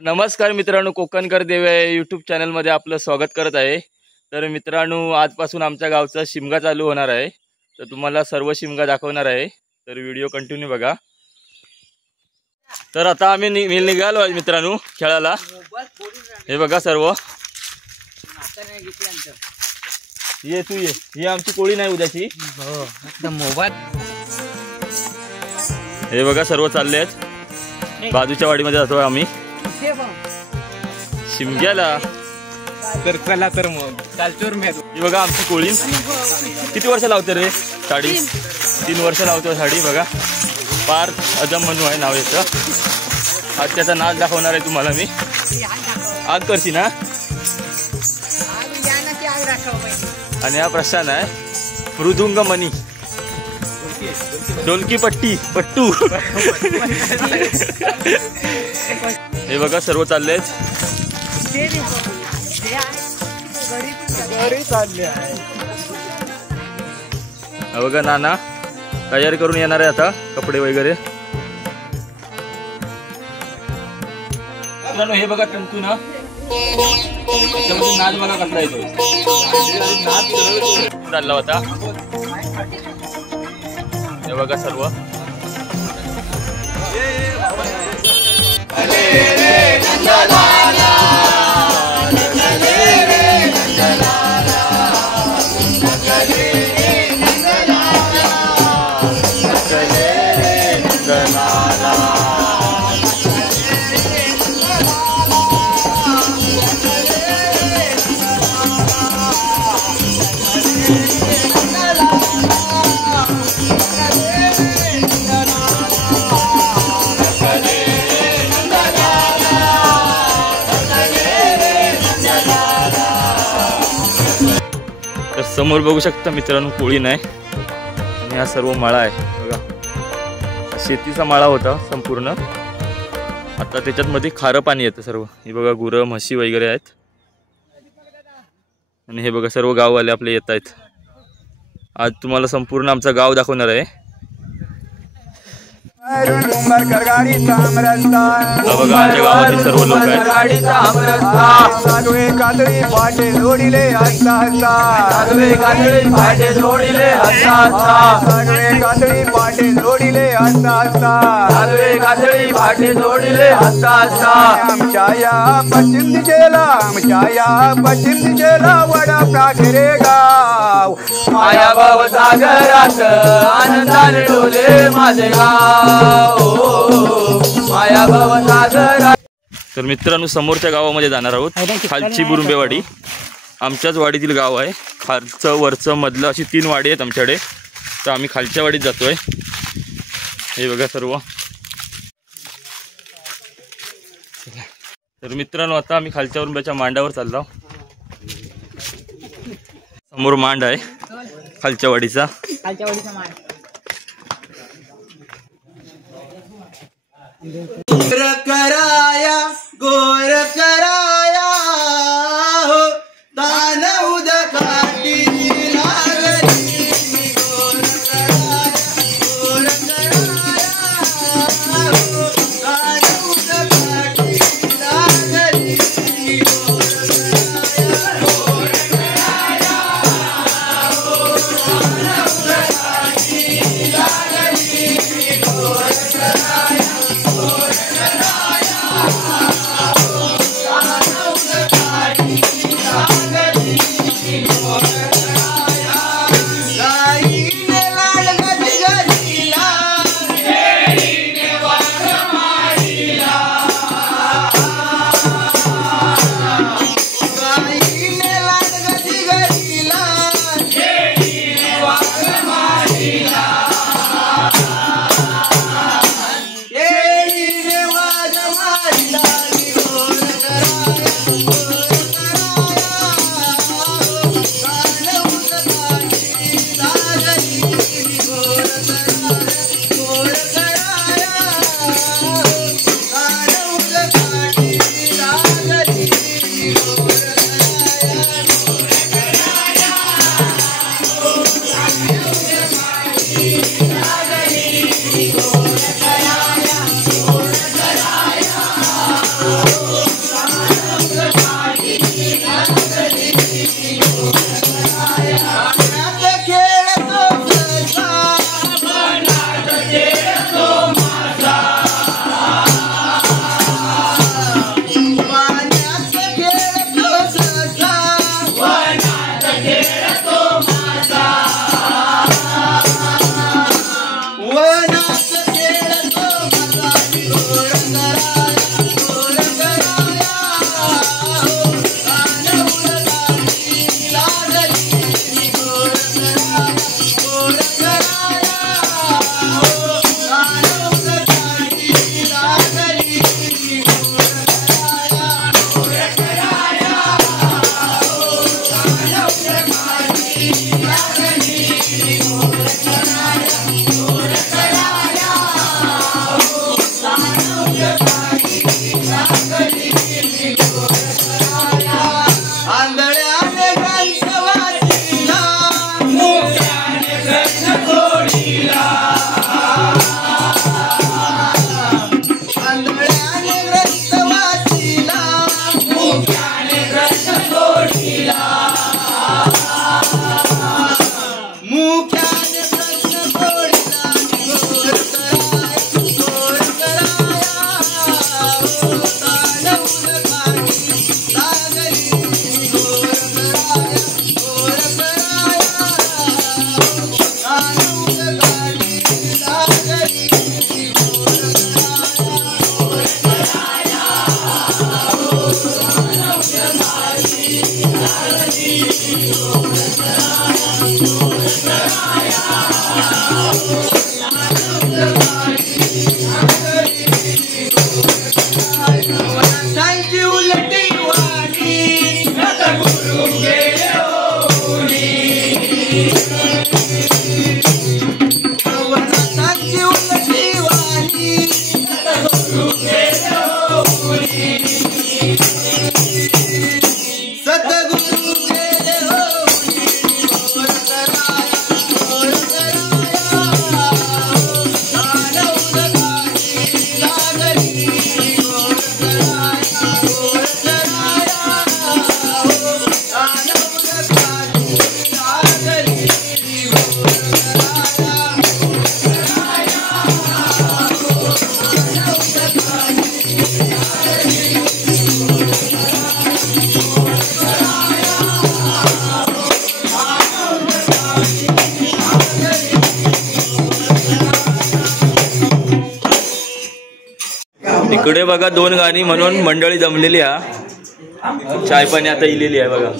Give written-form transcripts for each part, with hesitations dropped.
नमस्कार मित्रांनो, कोकणकर देव यूट्यूब चॅनलमध्ये आपलं स्वागत करत आहे। तर मित्रांनो, आजपासून आमच्या गावचा शिमगा चालू होणार आहे, तर तुम्हाला सर्व शिमगा दाखवणार आहे, तर व्हिडिओ कंटिन्यू बघा। तर आता आम्ही निघालो आहे मित्रांनो खेळायला। हे बघा सर्व, ये तू ये, ही आमची कोळी नाही उद्याची। हो एकदम मोबाईल। हे बघा सर्व चालले आहेत, बाजूच्या वाडीमध्ये जातोय आम्ही शिमग्याला। तर चला तर मग चालचोर मी ही बघा आमची कोळी किती वर्ष लावते रे साडी? 3 वर्ष लावतो साडी बघा। पार अजम म्हणू आहे नाव याचं। आज त्याचा नाच दाखवणार आहे तुम्हाला मी। आग करशी ना? आणि हा प्रशांत आहे, मृदुंग मनी, ढोलकी पट्टी पट्टू। हे बघा सर्व चालले बघा। नाना तयारी करून येणार आहे आता, कपडे वगैरे। हे बघा टंकू ना, त्याच्यामध्ये नाच बघा कसला येतो, नाच चालला होता। हे बघा सर्व समोर बघू शकता मित्रांनो, कोळी नाही आणि हा सर्व माळा आहे बघा। शेतीचा माळा होता संपूर्ण, आता त्याच्यात मध्ये खारं पाणी येतं सर्व। हे बघा गुरं म्हशी वगैरे आहेत, आणि हे बघा सर्व गाववाले आपले येत आहेत। आज तुम्हाला संपूर्ण आमचं गाव दाखवणार आहे। बघा आमच्या गावातील सर्व लोक आहेत। आमच्या या पश्चिम दिशेला वडा प्राखेरे गाव, माया भाव सागरात आनंदाने डोले माझे गाव, माया भाव सागरात। तर मित्रांनो, समोरच्या गावामध्ये जाणार आहोत, खालची बुरुंबेवाडी। आमच्याच वाडीतील गाव आहे, खालचं वरचं मधलं अशी 3 वाडी आहेत आमच्याकडे, तर आम्ही खालच्या वाडीत जातोय। हे बघा सर्व। तर मित्रांनो, आता आम्ही खालच्या बुरुंब्याच्या मांडावर चाललो। समोर मांड आहे खालच्या वाडीचा। गोर कराया गोर कराया हो दान उदकाटी लागली, गोर कराया हो दान उदकाटी लागली, गोर कराया इकडे बघा 2 गाणी म्हणून मंडळी जमलेली हा. चाय पाणी आता इलेली आहे बघा.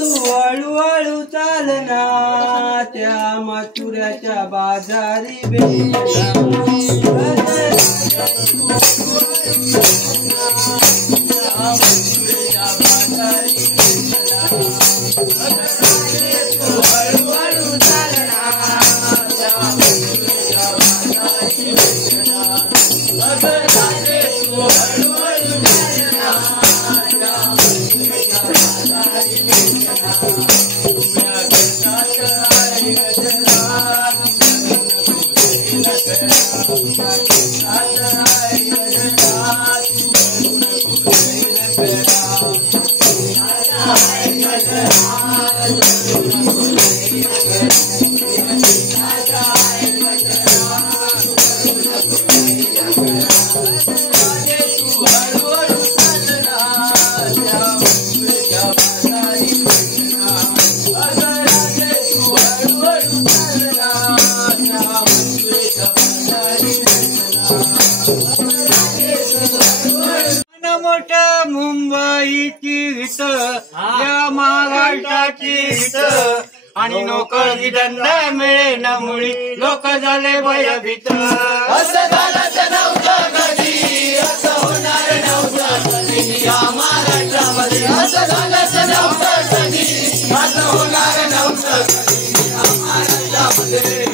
तू हळूहळू चालना त्या मथुऱ्याच्या बाजारी मोठ्या मुंबईची हित या महाराष्ट्राची हित आणि नोकरी धंदा मिळे ना मुळी लोक झाले भयभीत. असं झालं नव्हतं कधी, असं होणार नव्हतं कधी या महाराष्ट्रामध्ये. असं झालं नव्हतं कधी, असं होणार नव्हतं कधी या महाराष्ट्रामध्ये.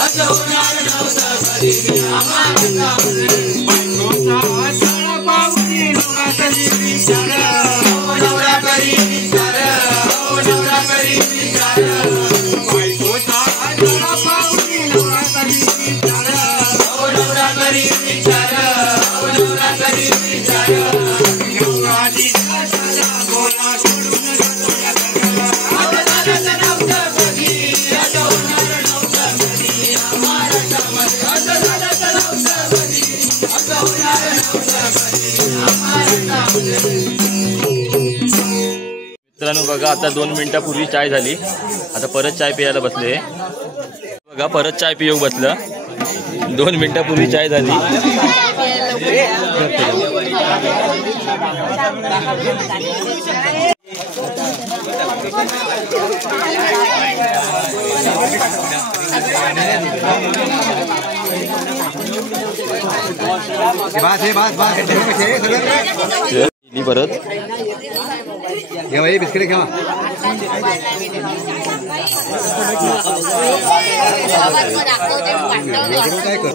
असं होणार मित्रांनो बघा आता 2 मिनिटापूर्वी चाय झाली, आता परत चाय प्यायला बसले बघा, परत चाय पिऊ बसलं. 2 मिनिटापूर्वी चाय झाली. परत घ्या बिस्किट घ्या. काय कर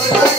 Yeah.